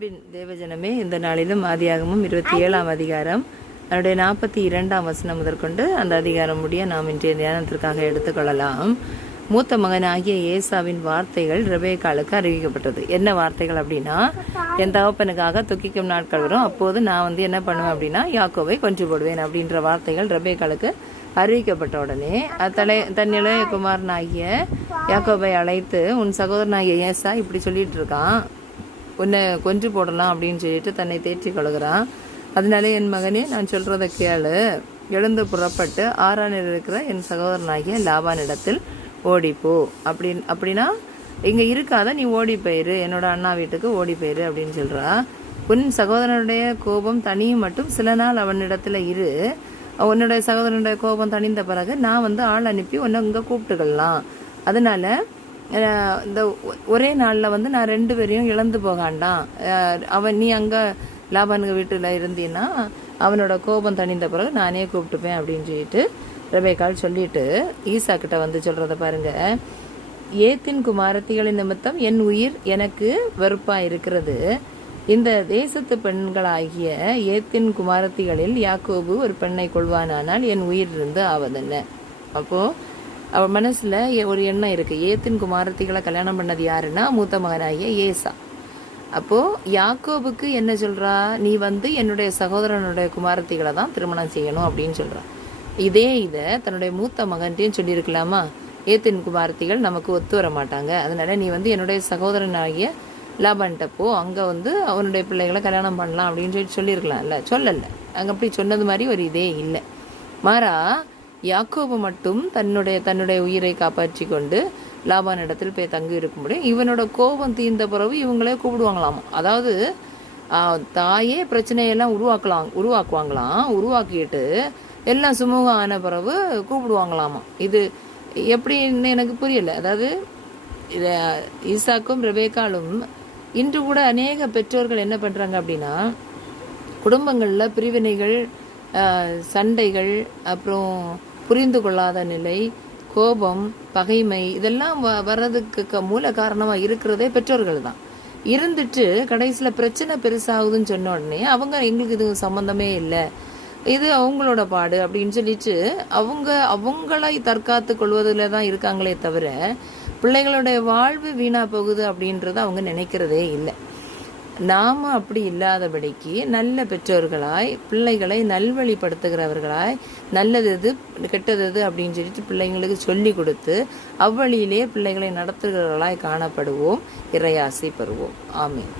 அன்பின் தேவஜனமே இந்த நாளிலும் ஆதியாகமும் இருபத்தி ஏழாம் அதிகாரம் அதனுடைய நாற்பத்தி இரண்டாம் வசனம் முதற்கொண்டு அந்த அதிகாரம் முடிய நாம் இன்றைய தியானத்திற்காக எடுத்துக்கொள்ளலாம். மூத்த மகனாகிய ஏசாவின் வார்த்தைகள் ரெபேக்காலுக்கு அறிவிக்கப்பட்டது. என்ன வார்த்தைகள் அப்படின்னா என் தகப்பனுக்காக துக்கிக்கும் நாட்கள் வரும். அப்போது நான் வந்து என்ன பண்ணுவேன் அப்படின்னா யாக்கோவை கொன்று போடுவேன் அப்படின்ற வார்த்தைகள் ரெபேக்காலுக்கு அறிவிக்கப்பட்ட உடனே தலை தன் இளைய குமாரனாகிய யாக்கோபை அழைத்து உன் சகோதரனாகிய ஏசா இப்படி சொல்லிட்டு இருக்கான். உன்னை கொன்று போடலாம் அப்படின்னு சொல்லிட்டு தன்னை தேற்றி கொள்கிறான் அதனால என் மகனே நான் சொல்றத கேளு. எழுந்து புறப்பட்டு ஆறானில் இருக்கிற என் சகோதரனாகிய லாபானிடத்தில் ஓடிப்போ. அப்படின் அப்படின்னா இங்க இருக்காத நீ ஓடி போயிரு. என்னோட அண்ணா வீட்டுக்கு ஓடி போயிரு அப்படின்னு சொல்றா. உன் சகோதரனுடைய கோபம் தனியும் மட்டும் சில நாள் அவனிடத்துல இரு. உன்னுடைய சகோதரனுடைய கோபம் தணிந்த பிறகு நான் வந்து ஆள் அனுப்பி உன்னை இங்க கூப்பிட்டுக்கலாம். அதனால இந்த ஒ- ஒரே நாளில் வந்து நான் ரெண்டு பேரையும் இழந்து போகாண்டாம். அவன் நீ அங்கே லாபானுங்க வீட்டில் இருந்தீன்னா அவனோட கோபம் தணிந்த பிறகு நானே கூப்பிட்டுப்பேன் அப்படின்னு சொல்லிட்டு ரபேக்கால் சொல்லிட்டு ஈசா கிட்ட வந்து சொல்கிறத பாருங்க. ஏத்தின் குமாரத்திகளின் நிமித்தம் என் உயிர் எனக்கு வெறுப்பாக இருக்கிறது. இந்த தேசத்து பெண்களாகிய ஏத்தின் குமாரத்திகளில் யாக்கோபு ஒரு பெண்ணை கொள்வானானால் என் உயிர் இருந்து ஆவதென்ன? அப்போ அவ மனசுல எ- ஒரு எண்ணம் இருக்கு. ஏத்தின் குமாரத்திகளை கல்யாணம் பண்ணது யாருன்னா மூத்த மகனாகிய ஏசா. அப்போ யாக்கோபுக்கு என்ன சொல்றா? நீ வந்து என்னுடைய சகோதரனுடைய குமாரத்திகளை தான் திருமணம் செய்யணும் அப்படின்னு சொல்றா. இதே இத தன்னுடைய மூத்த மகன்ட்டையும் சொல்லியிருக்கலாமா? ஏத்தின் குமாரத்திகள் நமக்கு ஒத்து வர மாட்டாங்க. அதனால நீ வந்து என்னுடைய சகோதரனாகிய லாபான்ட்ட போ. அங்க வந்து அவனுடைய பிள்ளைகளை கல்யாணம் பண்ணலாம் அப்படின்னு சொல்லி சொல்லியிருக்கலாம்ல. சொல்லல. அங்க அப்படி சொன்னது மாதிரி ஒரு இதே இல்லை. மாறா யாக்கோபு மட்டும் தன்னுடைய தன்னுடைய உயிரை காப்பாற்றி கொண்டு லாபான் இடத்தில் போய் தங்கி இருக்கும்படி இவனோட கோபம் தீர்ந்த பிறகு இவங்களே கூப்பிடுவாங்களாம். அதாவது தாயே பிரச்சனையெல்லாம் உருவாக்கலாம் உருவாக்குவாங்களாம். உருவாக்கிட்டு எல்லாம் சுமூகம் ஆன பிறகு கூப்பிடுவாங்களாமா. இது எப்படின்னு எனக்கு புரியலை. அதாவது இதை ஈசாக்கும் ரெபேக்காலும் இன்று கூட அநேக பெற்றோர்கள் என்ன பண்ணுறாங்க அப்படின்னா குடும்பங்களில் பிரிவினைகள் சண்டைகள் அப்புறம் புரிந்து கொள்ளாத நிலை கோபம் பகைமை இதெல்லாம் வ- வர்றதுக்கு க- மூல காரணமா இருக்கிறதே பெற்றோர்கள் தான் இருந்துட்டு கடைசியில பிரச்சனை பெருசாகுதுன்னு சொன்ன உடனே அவங்க எங்களுக்கு இது சம்பந்தமே இல்லை. இது அவங்களோட பாடு அப்படின்னு சொல்லிட்டு அவங்க அவங்களை தற்காத்து கொள்வதில் தான் இருக்காங்களே தவிர பிள்ளைகளுடைய வாழ்வு வீணா போகுது அப்படின்றத அவங்க நினைக்கிறதே இல்லை. நாம் அப்படி இல்லாதபடிக்கு நல்ல பெற்றோர்களாய் பிள்ளைகளை நல்வழிப்படுத்துகிறவர்களாய் நல்லது எது கெட்டது எது அப்படின்னு சொல்லிட்டு பிள்ளைங்களுக்கு சொல்லி கொடுத்து அவ்வழியிலே பிள்ளைகளை நடத்துகிறவர்களாய் காணப்படுவோம் இறையாசை பெறுவோம். ஆமீன்.